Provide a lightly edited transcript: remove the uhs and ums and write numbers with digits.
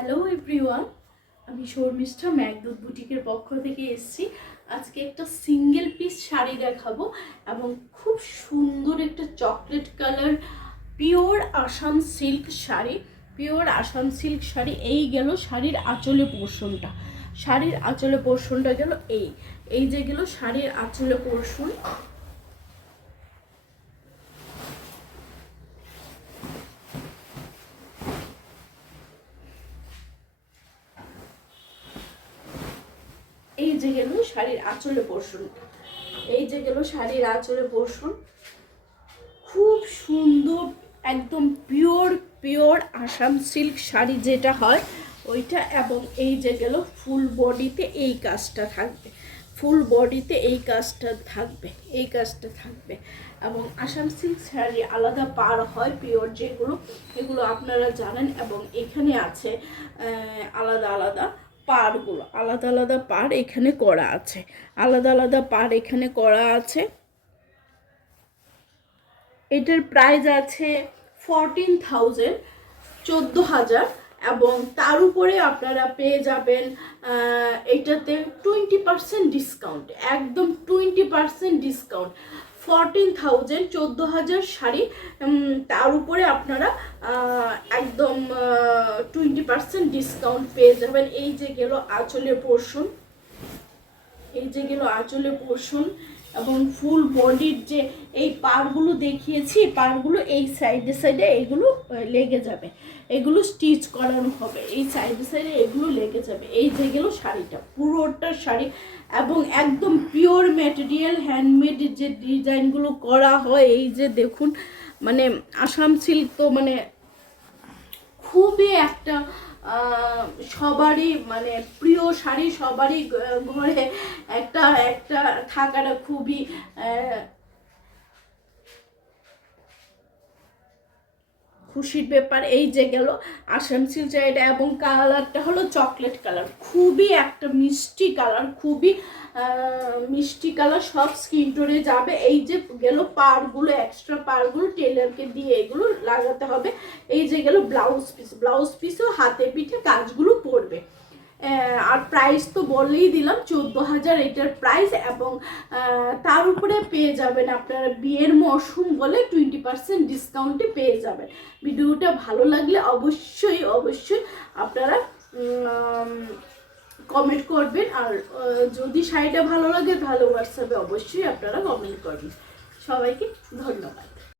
Hello everyone, আমি শর্মিষ্ঠা মেঘদূত বুটিকের পক্ষ থেকে এসেছি। আজকে একটা সিঙ্গেল পিস শাড়ি দেখাবো এবং খুব সুন্দর একটা chocolate colour pure Assam silk sari. Pure Assam silk sari. এই গেল শাড়ির আঁচলে পোর্শনটা। শাড়ির আঁচলে পোর্শনটা গেল এই যে গেল শাড়ির আঁচলে পোর্শন। এই যে গেল শাড়ির আঁচলে পোর্শন। এই যে গেল শাড়ির আঁচলে পোর্শন। খুব সুন্দর একদম পিওর আসাম সিল্ক শাড়ি যেটা হয় ওইটা। এবং এই যে গেল ফুল বডিতে এই কাজটা থাকবে, ফুল বডিতে এই কাজটা থাকবে। এবং আসাম সিল্ক শাড়ি আলাদা পার হয় পিওর যেগুলো, এগুলো আপনারা জানেন। এবং এখানে আছে আলাদা আলাদা পাড়গুলো, আলাদা পাড় এখানে করা আছে, আলাদা পাড় এখানে করা আছে। এটার প্রাইস আছে 14,000, 14,000। এবং তার উপরে আপনারা পেয়ে যাবেন এটাতে 20% ডিসকাউন্ট, একদম 20% ডিসকাউন্ট। 14,000, 14,000 শাড়ি, তার উপরে আপনারা একদম 20% ডিসকাউন্ট পেয়ে যাবেন। এই যে গেল আঁচলের পোর্শন, এই যে গেল আঁচলের পোর্শন। এবং ফুল বডির যে এই পাড়গুলো দেখিয়েছি, পাড়গুলো এই সাইডে এগুলো লেগে যাবে, এগুলো স্টিচ করানো হবে, এই সাইডে এগুলো লেগে যাবে। এই যে গেল শাড়িটা, পুরোটা শাড়ি। এবং একদম পিওর ম্যাটেরিয়াল, হ্যান্ডমেড যে ডিজাইনগুলো করা হয়, এই যে দেখুন, মানে আসাম সিল্ক তো মানে খুবই একটা সবারই মানে প্রিয় শাড়ি, সবারই ঘরে একটা একটা থাকাটা খুবই খুশির ব্যাপার। এই যে গেল আসাম সিল্ক শাড়িটা। এবং কালারটা হলো চকলেট কালার, খুবই একটা মিষ্টি কালার, খুবই মিষ্টি কালার, সব স্কিন টোনে যাবে। এই যে গেল পাড়গুলো, এক্সট্রা পাড়গুলো টেলারকে দিয়ে এগুলো লাগাতে হবে। এই যে গেল ব্লাউজ পিসও হাতে পিঠে কাজগুলো পড়বে। আর প্রাইস তো বলেই দিলাম 14,000 এটার প্রাইস। এবং তার উপরে পেয়ে যাবেন আপনারা বিয়ের মরশুম বলে 20% ডিসকাউন্টে পেয়ে যাবেন। ভিডিওটা ভালো লাগলে অবশ্যই আপনারা কমেন্ট করবেন। আর যদি শাড়িটা ভালো লাগে তাহলে হোয়াটসঅ্যাপে অবশ্যই আপনারা কমেন্ট করবেন। সবাইকে ধন্যবাদ।